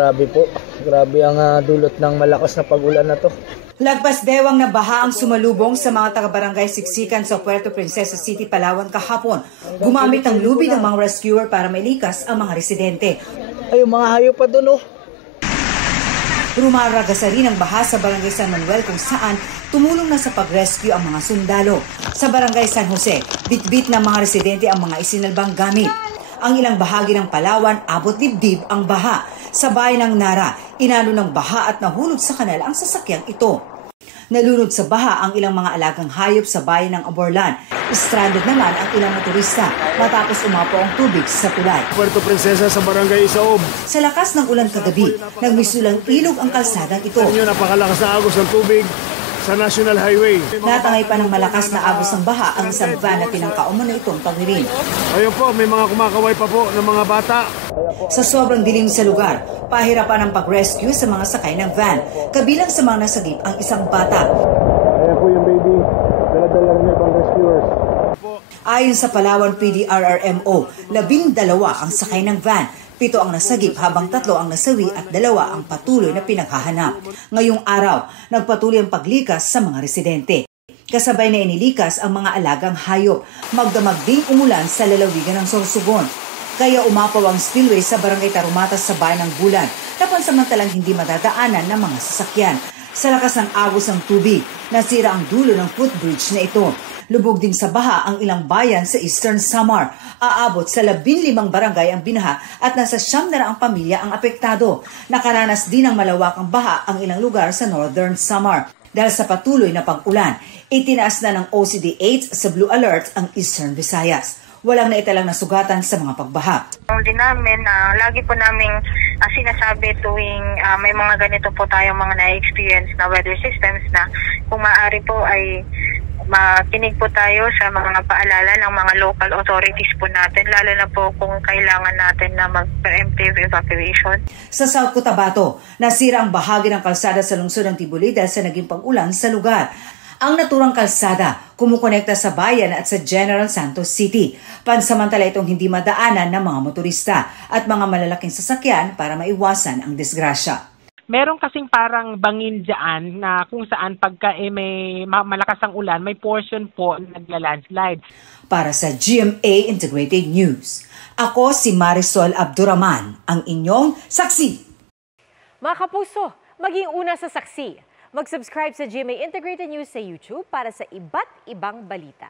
Grabe po. Grabe ang dulot ng malakas na pag-ulan na to. Lagpas bewang na baha ang sumalubong sa mga taga-barangay Siksikan sa Puerto Princesa City, Palawan kahapon. Gumamit ng lubid ng mga rescuer para mailikas ang mga residente. Ay, yung mga hayop pa doon, oh. Rumaragasa rin ang baha sa Barangay San Manuel kung saan tumulong na sa pag-rescue ang mga sundalo. Sa Barangay San Jose, bitbit ng mga residente ang mga isinalbang gamit. Ang ilang bahagi ng Palawan, abot dibdib ang baha. Sa bayan ng Nara, inalo ng baha at nahulog sa kanal ang sasakyang ito. Nalunod sa baha ang ilang mga alagang hayop sa bayan ng Aborlan. Stranded naman ang ilang motorista matapos umapo ang tubig sa tulay. Puerto Princesa sa Barangay Isaob. Sa lakas ng ulan kagabi, nagmisulang ilog ang kalsadang ito. Napakalakas na agos ng tubig sa National Highway. Natangay pa ng malakas na agos ng baha ang isang van na tinangkaon na itong pagwirin. Ayun po, may mga kumakaway pa po ng mga bata. Sa sobrang dilim sa lugar, pahirapan ang pag-rescue sa mga sakay ng van. Kabilang sa mga nasagip ang isang bata. Ayan po yung baby, dala-dala niya pang rescuers. Ayon sa Palawan PDRRMO, 12 ang sakay ng van. 7 ang nasagip habang 3 ang nasawi at 2 ang patuloy na pinaghahanap. Ngayong araw, nagpatuloy ang paglikas sa mga residente. Kasabay na inilikas ang mga alagang hayop. Magdamag ding umulan sa lalawigan ng Sorsogon. Kaya umapaw ang spillway sa Barangay Tarumatas sa bayan ng Bulan na pansamantalang hindi madadaanan ng mga sasakyan. Sa lakas ng agos ng tubig, nasira ang dulo ng footbridge na ito. Lubog din sa baha ang ilang bayan sa Eastern Samar. Aabot sa 15 barangay ang binaha at nasa 900 pamilya ang apektado. Nakaranas din ng malawakang baha ang ilang lugar sa Northern Samar. Dahil sa patuloy na pag-ulan, itinaas na ng OCD-8 sa Blue Alert ang Eastern Visayas. Walang naitalang nasugatan sa mga pagbaha. Din namin, lagi po naming sinasabi tuwing may mga ganito po tayong mga na-experience na weather systems na kung maaari po ay makinig po tayo sa mga paalala ng mga local authorities po natin, lalo na po kung kailangan natin na mag-preemptive evacuation. Sa South Cotabato, nasira ang bahagi ng kalsada sa lungsod ng Tibuli dahil sa naging pag-ulan sa lugar. Ang naturang kalsada kumukonekta sa bayan at sa General Santos City. Pansamantala itong hindi madaanan ng mga motorista at mga malalaking sasakyan para maiwasan ang disgrasya. Meron kasing parang bangin dyan na kung saan pagka may malakas ang ulan, may portion po nagla-landslide. Para sa GMA Integrated News, ako si Marisol Abduraman, ang inyong saksi. Mga kapuso, maging una sa saksi. Mag-subscribe sa GMA Integrated News sa YouTube para sa iba't ibang balita.